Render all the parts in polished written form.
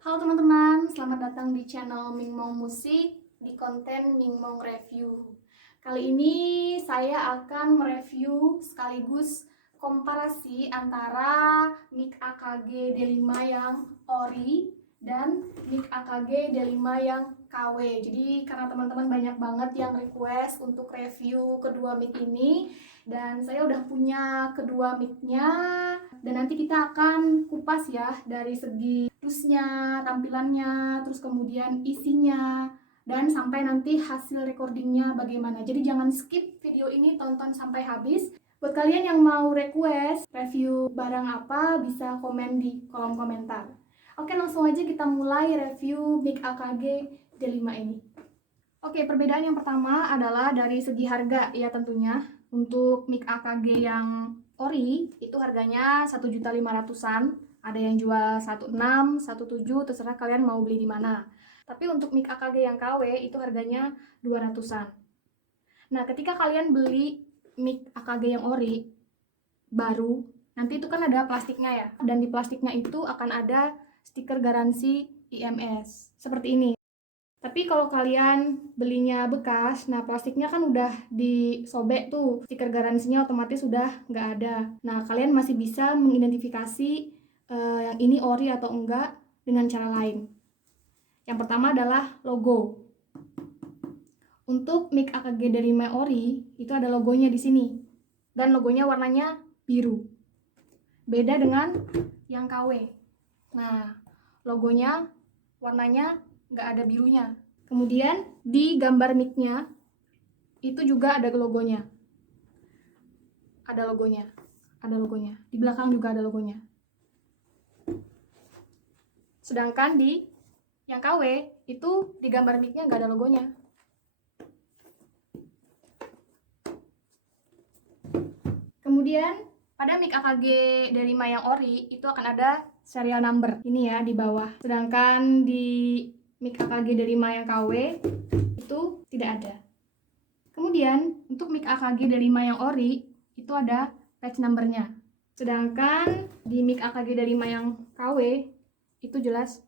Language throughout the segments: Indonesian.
Halo teman-teman, selamat datang di channel Mingmong Musik di konten Mingmong Review. Kali ini saya akan mereview sekaligus komparasi antara mic AKG D5 yang ori dan mic AKG D5 yang KW. Jadi karena teman-teman banyak banget yang request untuk review kedua mic ini, dan saya udah punya kedua mic-nya, dan nanti kita akan kupas ya dari segi plusnya, tampilannya, terus kemudian isinya, dan sampai nanti hasil recordingnya bagaimana. Jadi jangan skip video ini, tonton sampai habis. Buat kalian yang mau request review barang apa, bisa komen di kolom komentar. Oke, langsung aja kita mulai review mic AKG D5 ini. Oke, perbedaan yang pertama adalah dari segi harga ya tentunya. Untuk mic AKG yang ori itu harganya 1.500.000-an. Ada yang jual 16, 17, terserah kalian mau beli di mana. Tapi untuk mic AKG yang KW itu harganya 200-an. Nah, ketika kalian beli mic AKG yang ori baru, nanti itu kan ada plastiknya ya. Dan di plastiknya itu akan ada stiker garansi IMS seperti ini. Tapi kalau kalian belinya bekas, nah plastiknya kan udah disobek tuh, stiker garansinya otomatis sudah nggak ada. Nah, kalian masih bisa mengidentifikasi yang ini ori atau enggak dengan cara lain. Yang pertama adalah logo. Untuk mic AKG dari ori itu ada logonya di sini, dan logonya warnanya biru. Beda dengan yang KW. Nah, logonya warnanya nggak ada birunya. Kemudian di gambar mic-nya itu juga ada logonya. Ada logonya. Ada logonya. Di belakang juga ada logonya. Sedangkan di yang KW itu di gambar mic-nya nggak ada logonya. Kemudian pada mic AKG dari yang ori itu akan ada serial number ini ya di bawah. Sedangkan di mic AKG dari yang KW itu tidak ada. Kemudian untuk mic AKG dari yang ori itu ada patch numbernya. Sedangkan di mic AKG dari yang KW itu jelas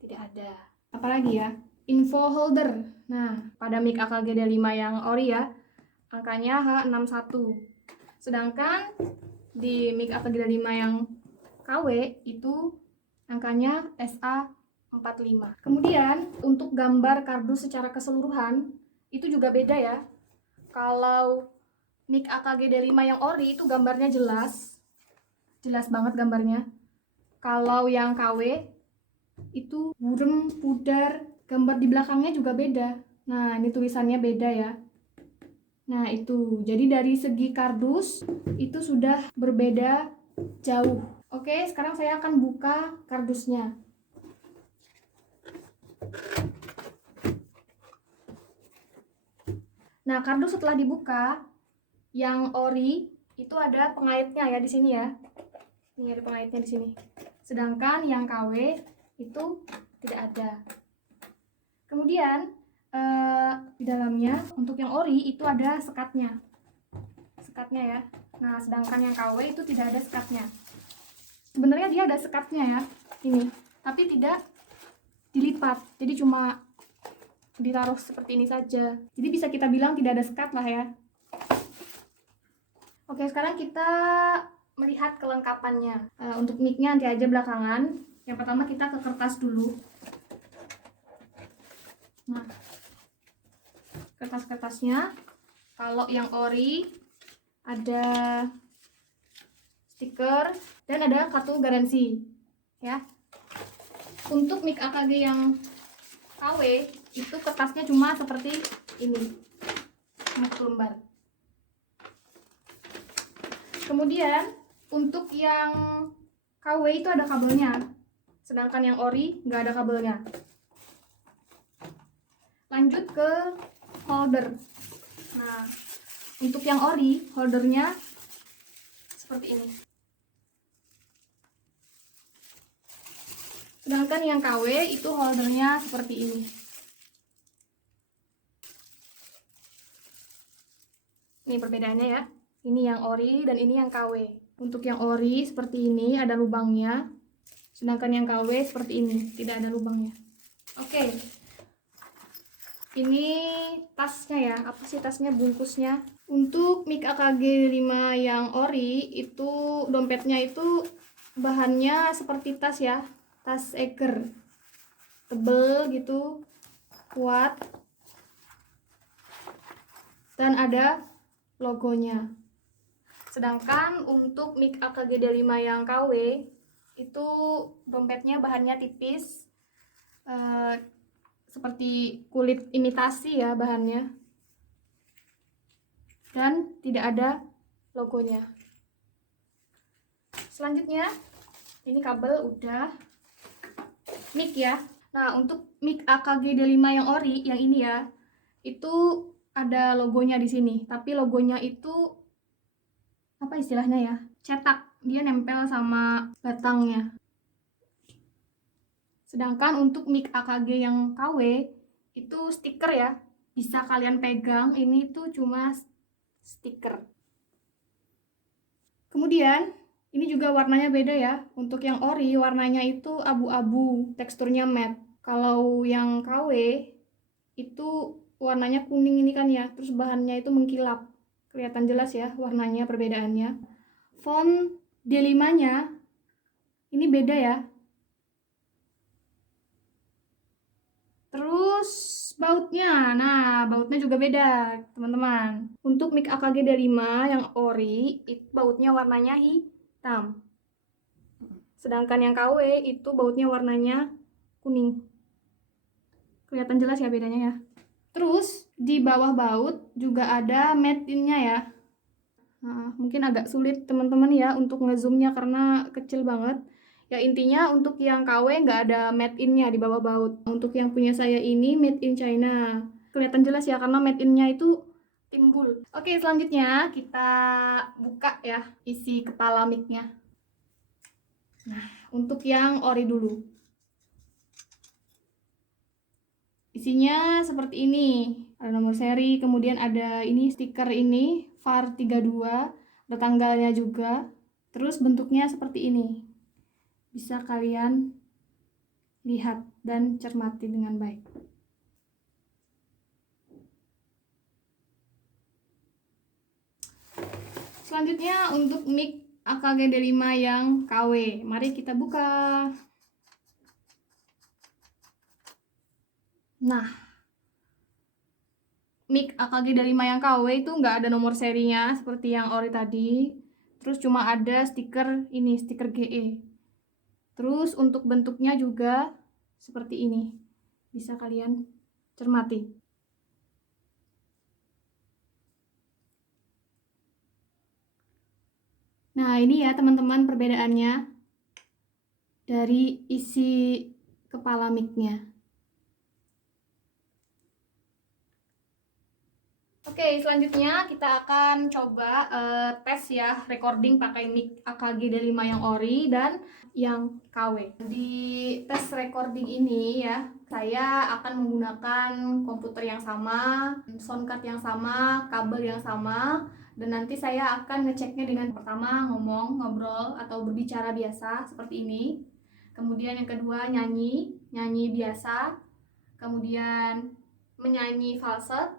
tidak ada. Apalagi ya, info holder. Nah, pada mic AKG dari yang ori ya, angkanya H61. Sedangkan di mic AKG dari yang KW itu angkanya SA45. Kemudian untuk gambar kardus secara keseluruhan itu juga beda ya. Kalau mic AKG D5 yang ori itu gambarnya jelas banget gambarnya. Kalau yang KW itu burem, pudar, gambar di belakangnya juga beda. Nah, ini tulisannya beda ya. Nah, itu. Jadi dari segi kardus itu sudah berbeda jauh. Oke, sekarang saya akan buka kardusnya. Nah, kardus setelah dibuka, yang ori itu ada pengaitnya ya di sini ya. Ini ada pengaitnya di sini. Sedangkan yang KW itu tidak ada. Kemudian di dalamnya untuk yang ori itu ada sekatnya. Sekatnya ya. Nah, sedangkan yang KW itu tidak ada sekatnya. Sebenarnya dia ada sekatnya ya, ini, tapi tidak dilipat. Jadi cuma ditaruh seperti ini saja. Jadi bisa kita bilang tidak ada sekat lah ya. Oke, sekarang kita melihat kelengkapannya. Untuk mic-nya nanti aja belakangan. Yang pertama kita ke kertas dulu. Nah, kertas-kertasnya, kalau yang ori ada stiker dan ada kartu garansi ya. Untuk mic AKG yang KW itu kertasnya cuma seperti ini, satu lembar. Kemudian untuk yang KW itu ada kabelnya, sedangkan yang ori nggak ada kabelnya. Lanjut ke holder. Nah, untuk yang ori holdernya seperti ini. Sedangkan yang KW itu holdernya seperti ini. Ini perbedaannya ya. Ini yang ori dan ini yang KW. Untuk yang ori seperti ini ada lubangnya. Sedangkan yang KW seperti ini, tidak ada lubangnya. Oke. Ini tasnya ya. Apa sih tasnya, bungkusnya? Untuk mic AKG 5 yang ori itu dompetnya itu bahannya seperti tas ya. Tas Eiger. Tebel gitu, kuat. Dan ada logonya. Sedangkan untuk mic AKG D5 yang KW itu dompetnya bahannya tipis, seperti kulit imitasi ya bahannya, dan tidak ada logonya. Selanjutnya ini kabel udah, mic ya. Nah, untuk mic AKG D5 yang ori yang ini ya, itu ada logonya di sini, tapi logonya itu apa istilahnya ya, cetak, dia nempel sama batangnya. Sedangkan untuk mic AKG yang KW itu stiker ya, bisa kalian pegang, ini tuh cuma stiker. Kemudian ini juga warnanya beda ya. Untuk yang ori warnanya itu abu-abu, teksturnya matte. Kalau yang KW itu warnanya kuning ini kan ya, terus bahannya itu mengkilap. Kelihatan jelas ya warnanya, perbedaannya. Font D5-nya ini beda ya. Terus bautnya, nah bautnya juga beda teman-teman. Untuk mic AKG D5 yang ori itu bautnya warnanya hitam. Sedangkan yang KW itu bautnya warnanya kuning. Kelihatan jelas ya bedanya ya. Terus di bawah baut juga ada made in-nya ya. Nah, mungkin agak sulit teman-teman ya untuk ngezoomnya karena kecil banget. Ya intinya untuk yang KW nggak ada made in-nya di bawah baut. Untuk yang punya saya ini made in China. Kelihatan jelas ya karena made in-nya itu timbul. Oke, selanjutnya kita buka ya isi kepala mic-nya. Nah, untuk yang ori dulu. Isinya seperti ini. Ada nomor seri, kemudian ada ini stiker ini, VAR 32, ada tanggalnya juga. Terus bentuknya seperti ini. Bisa kalian lihat dan cermati dengan baik. Selanjutnya untuk mic AKG D5 yang KW. Mari kita buka. Nah, mic AKG D5 yang KW itu nggak ada nomor serinya seperti yang ori tadi. Terus cuma ada stiker ini, stiker GE. Terus untuk bentuknya juga seperti ini. Bisa kalian cermati. Nah, ini ya teman-teman perbedaannya dari isi kepala mic-nya. Oke, selanjutnya kita akan coba tes ya recording pakai mic AKG D5 yang ori dan yang KW. Di tes recording ini ya, saya akan menggunakan komputer yang sama, sound card yang sama, kabel yang sama, dan nanti saya akan ngeceknya dengan pertama ngomong, ngobrol atau berbicara biasa seperti ini. Kemudian yang kedua nyanyi biasa. Kemudian menyanyi falset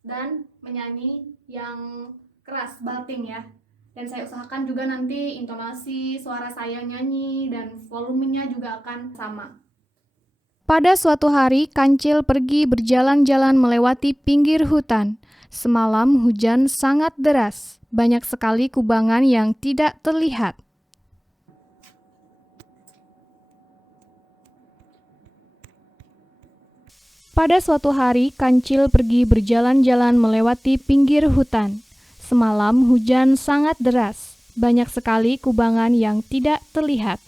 dan menyanyi yang keras, belting ya. Dan saya usahakan juga nanti intonasi suara saya nyanyi dan volumenya juga akan sama. Pada suatu hari, Kancil pergi berjalan-jalan melewati pinggir hutan. Semalam hujan sangat deras, banyak sekali kubangan yang tidak terlihat. Pada suatu hari, Kancil pergi berjalan-jalan melewati pinggir hutan. Semalam hujan sangat deras, banyak sekali kubangan yang tidak terlihat.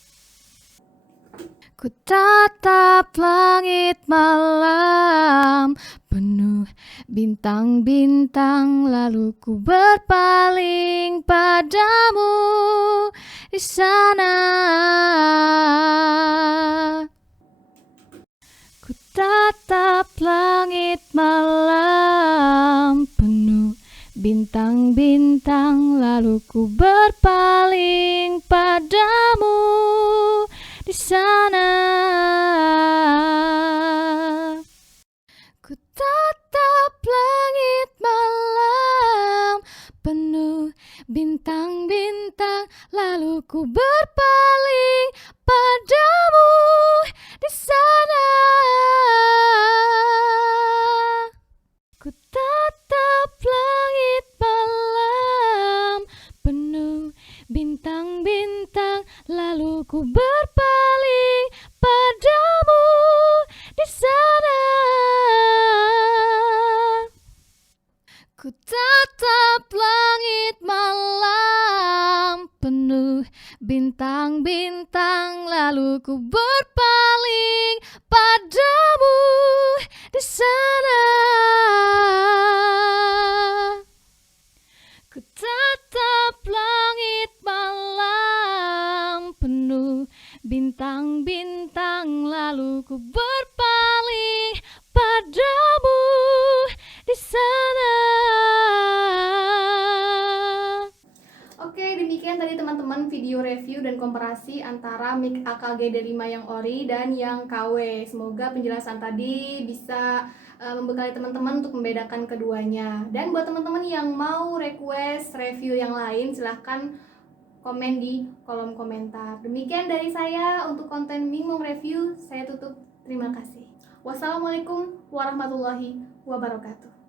Ku tatap langit malam, penuh bintang-bintang, lalu ku berpaling padamu di sana. Ku tatap langit malam, penuh bintang-bintang, lalu ku berpaling padamu di sana. sana. Ku tatap langit malam penuh bintang-bintang, lalu ku berpaling padamu di sana. Ku tatap langit malam penuh bintang-bintang, lalu ku berpaling padamu di sana. Ku tatap langit malam penuh bintang-bintang, lalu ku berpaling padamu di sana. Ku tatap langit malam penuh bintang-bintang, lalu ku berpaling padamu di sana. Oke, demikian tadi teman-teman video review dan komparasi antara mic AKG D5 yang ori dan yang KW. Semoga penjelasan tadi bisa membekali teman-teman untuk membedakan keduanya. Dan buat teman-teman yang mau request review yang lain, silahkan komen di kolom komentar. Demikian dari saya untuk konten Mingmong Review. Saya tutup. Terima kasih. Wassalamualaikum warahmatullahi wabarakatuh.